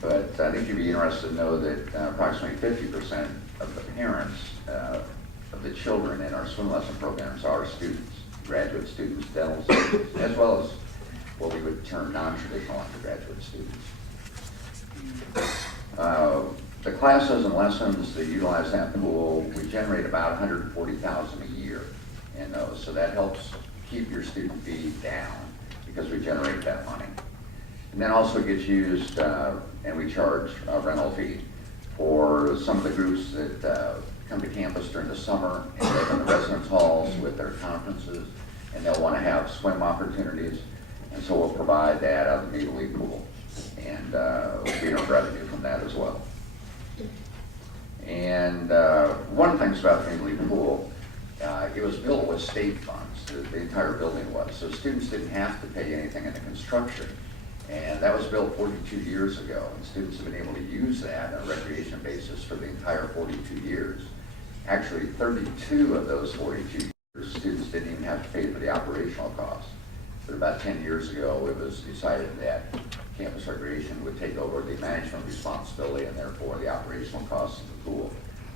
But I think you'd be interested to know that approximately 50% of the parents of the children in our swim lesson programs are students, graduate students, dental students, as well as what we would term non-traditional undergraduate students. The classes and lessons that utilize that pool, we generate about $140,000 a year in those, so that helps keep your student fee down because we generate that money. And then also gets used, and we charge a rental fee for some of the groups that come to campus during the summer and live in the residence halls with their conferences, and they'll want to have swim opportunities, and so we'll provide that out of the Maple Leaf Pool, and we earn revenue from that as well. And one of the things about the Maple Leaf Pool, it was built with state funds, the entire building was, so students didn't have to pay anything in the construction. And that was built 42 years ago, and students have been able to use that on a recreation basis for the entire 42 years. Actually, 32 of those 42 years, students didn't even have to pay for the operational costs. But about 10 years ago, it was decided that campus recreation would take over the management responsibility and therefore the operational costs of the pool.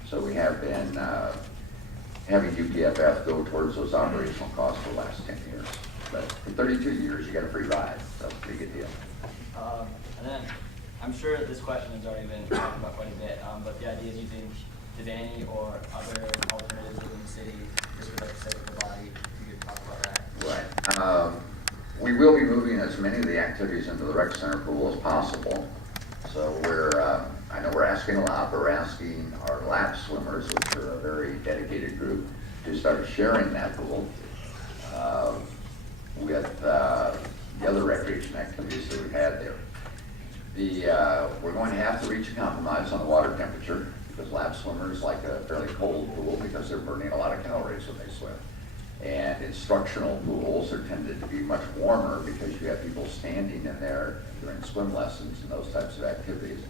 So we have been having UPFF go towards those operational costs for the last 10 years. But for 32 years, you got a free ride. So that's a pretty good deal. And then, I'm sure this question has already been talked about quite a bit, but the idea is using Devaney or other alternatives within the city, just for like the sake of the body, if you could talk about that. Right. We will be moving as many of the activities into the rec center pool as possible. So I know we're asking a lot, but we're asking our lap swimmers, which are a very dedicated group, to start sharing that pool with the other recreation activities that we've had there. We're going to have to reach a compromise on the water temperature because lap swimmers like a fairly cold pool because they're burning a lot of calories when they swim. And instructional pools are tended to be much warmer because you have people standing in there during swim lessons and those types of activities,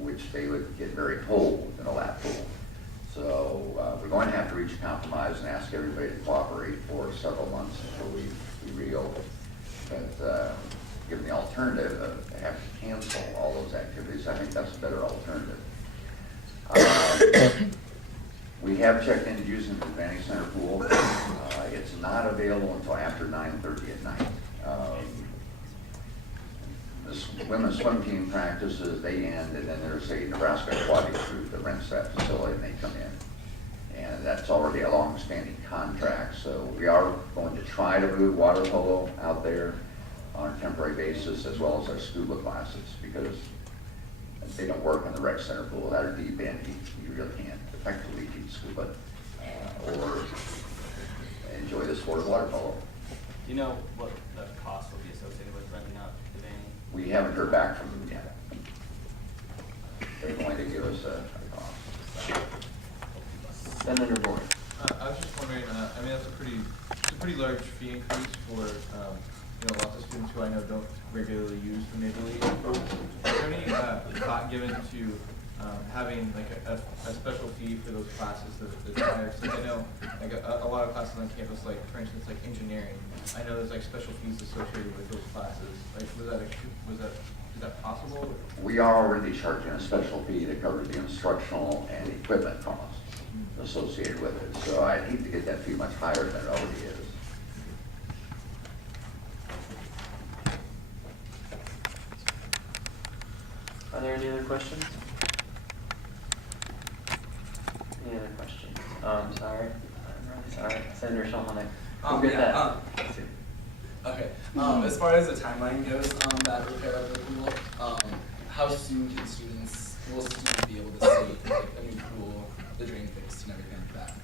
which they would get very cold in a lap pool. So we're going to have to reach a compromise and ask everybody to cooperate for several months until we reopen. But given the alternative of having to cancel all those activities, I think that's a better alternative. We have checked into using the Devaney Center pool. It's not available until after 9:30 at night. The women's swim team practices, they end, and then there's a Nebraska Aquatic group that rents that facility and they come in. And that's already a long-standing contract, so we are going to try to move water polo out there on a temporary basis, as well as our scuba classes, because they don't work in the rec center pool. That are deep end, you really can't effectively teach scuba or enjoy the sport of water polo. Do you know what the cost will be associated with renting out Devaney? We haven't heard back from them yet. They're going to give us a cost. Senator Boyd. I was just wondering, I mean, that's a pretty large fee increase for lots of students who I know don't regularly use the Maple Leaf. Is there any thought given to having like a special fee for those classes that's higher? So I know like a lot of classes on campus, like for instance, like engineering. I know there's like special fees associated with those classes. Like is that possible? We are already charging a special fee that covers the instructional and equipment costs associated with it. So I'd hate to get that fee much higher than it already is. Are there any other questions? Any other questions? I'm sorry. Senator Shulman. Okay. As far as the timeline goes on that repair of the pool, how soon will students be able to see like, a new pool, the drain fixed, and everything like that?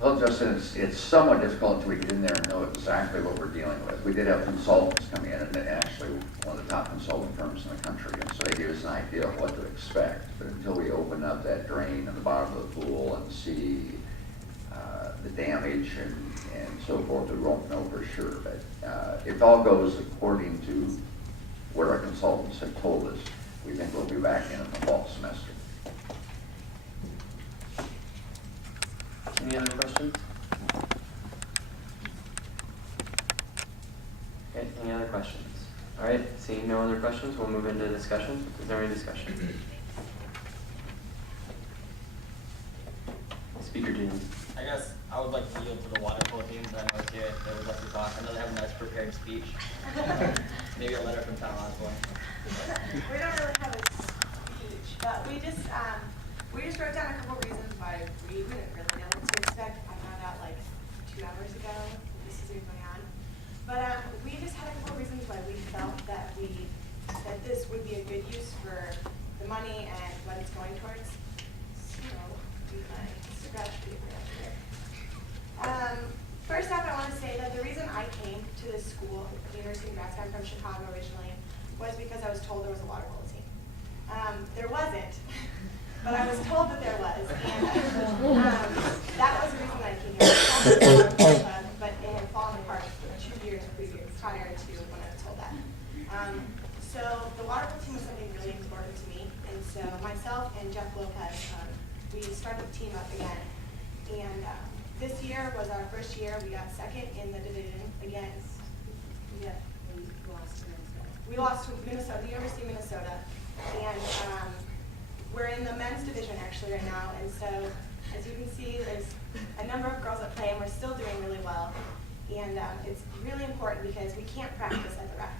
Well, Justin, it's somewhat difficult until we get in there and know exactly what we're dealing with. We did have consultants come in, and actually one of the top consulting firms in the country, and so they gave us an idea of what to expect. But until we open up that drain in the bottom of the pool and see the damage and so forth, we won't know for sure. But if all goes according to what our consultants have told us, we think we'll be back in the fall semester. Any other questions? Okay, any other questions? All right, seeing no other questions. questions, we'll move into discussion. Is there any discussion? Speaker Jean. I guess I would like to yield to the water polo team that I know is here. They would like to talk. I know they have a nice prepared speech. Maybe a letter from town as well. We don't really have a speech, but we just wrote down a couple reasons why we didn't really know what to expect. I found out like 2 hours ago that this is going on. But we just had a couple reasons why we felt that this would be a good use for the money and what it's going towards. So, do my scratch paper up here. First off, I want to say that the reason I came to this school, the University of Nebraska, I'm from Chicago originally, was because I was told there was a water polo team. There wasn't, but I was told that there was, and that was the reason that I came here. But it had fallen apart 2 years prior to when I was told that. So the water polo team was something really important to me, and so myself and Jeff Lopez, we started the team up again, and this year was our first year. We got second in the division against. We lost to Minnesota, the University of Minnesota, and we're in the men's division actually right now. And so, as you can see, there's a number of girls that play, and we're still doing really well. And it's really important because we can't practice at the rec.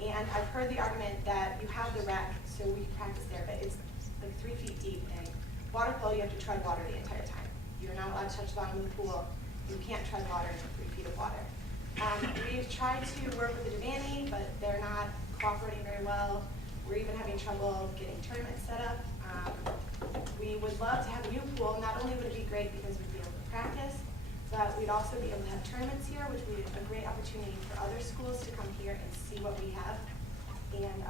And I've heard the argument that you have the rec, so we can practice there, but it's like 3 feet deep. And water polo, you have to tread water the entire time. You're not allowed to touch the bottom of the pool. You can't tread water in 3 feet of water. We've tried to work with the Devani, but they're not cooperating very well. We're even having trouble getting tournaments set up. We would love to have a new pool. Not only would it be great because we'd be able to practice, but we'd also be able to have tournaments here, which would be a great opportunity for other schools to come here and see what we have. And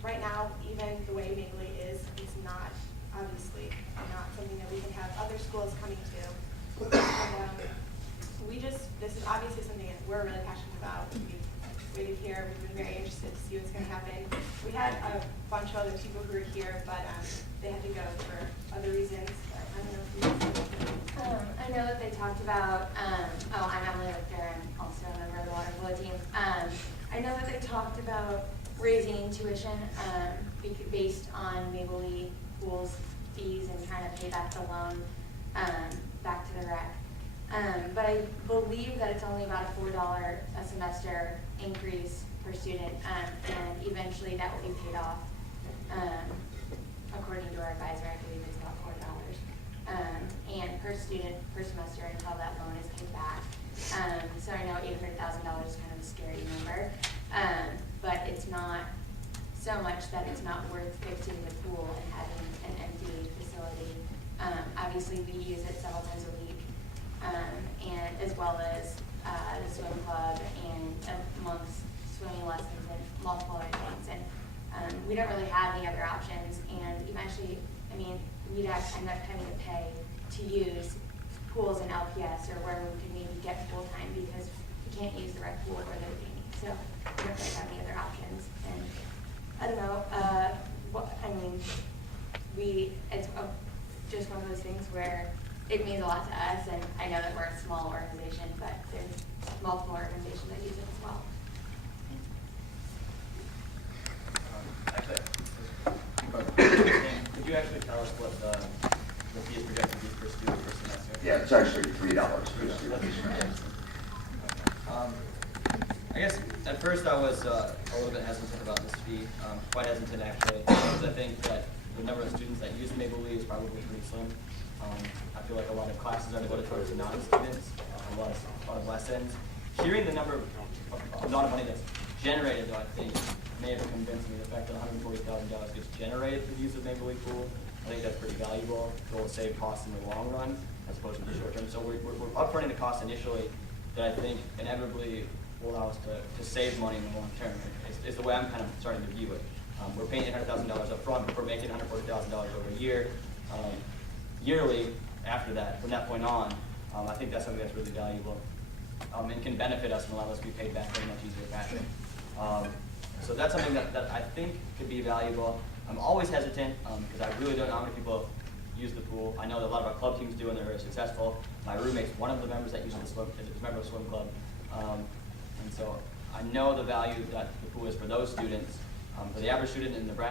right now, even the way Maple is, it's not, obviously, not something that we can have other schools coming to. And, this is obviously something that we're really passionate about. We've waited here. We've been very interested to see what's going to happen. We had a bunch of other people who were here, but they had to go for other reasons. But I don't know if you I know that they talked about, I'm Emily Richter, I'm also a member of the water polo team. I know that they talked about raising tuition based on Maple Leaf Pool's fees and trying to pay back the loan back to the rec. But I believe that it's only about a $4 a semester increase per student, and eventually that will be paid off. According to our advisor, I believe it's about $4. And per student per semester until that loan is paid back. So I know $800,000 is kind of a scary number, but it's not so much that it's not worth fixing the pool and having an empty facility. Obviously, we use it several times a week, and as well as the swim club and amongst swimming lessons and multiple other things. And we don't really have any other options. And eventually, I mean, we'd end up having to pay to use pools in LPS or where we could maybe get full time because we can't use the rec pool or the Devani. So we don't really have any other options. And I don't know. It's just one of those things where it means a lot to us, and I know that we're a small organization, but there's multiple organizations that use it as well. Could you actually tell us what the fee is projected to be per student per semester? Yeah, it's actually $3 per student. I guess at first I was a little bit hesitant about this fee, quite hesitant actually, because I think that the number of students that use Maple Leaf is probably pretty slim. I feel like a lot of classes are devoted towards the non-students, a lot of lessons. Hearing the number of amount of money that's generated, though, I think may have convinced me. The fact that $140,000 gets generated through the use of Maple Leaf Pool, I think that's pretty valuable. It will save costs in the long run as opposed to the short term. So we're upfronting the cost initially that I think inevitably will allow us to save money in the long term. Is the way I'm kind of starting to view it. We're paying $800,000 up front, but we're making $140,000 over a year. Yearly, after that, from that point on, I think that's something that's really valuable and can benefit us and allow us to be paid back in a much easier fashion. So that's something that I think could be valuable. I'm always hesitant because I really don't know how many people use the pool. I know that a lot of our club teams do and they're very successful. My roommate's one of the members that uses the swim, is a member of the swim club. And so I know the value that the pool is for those students. For the average student in Nebraska,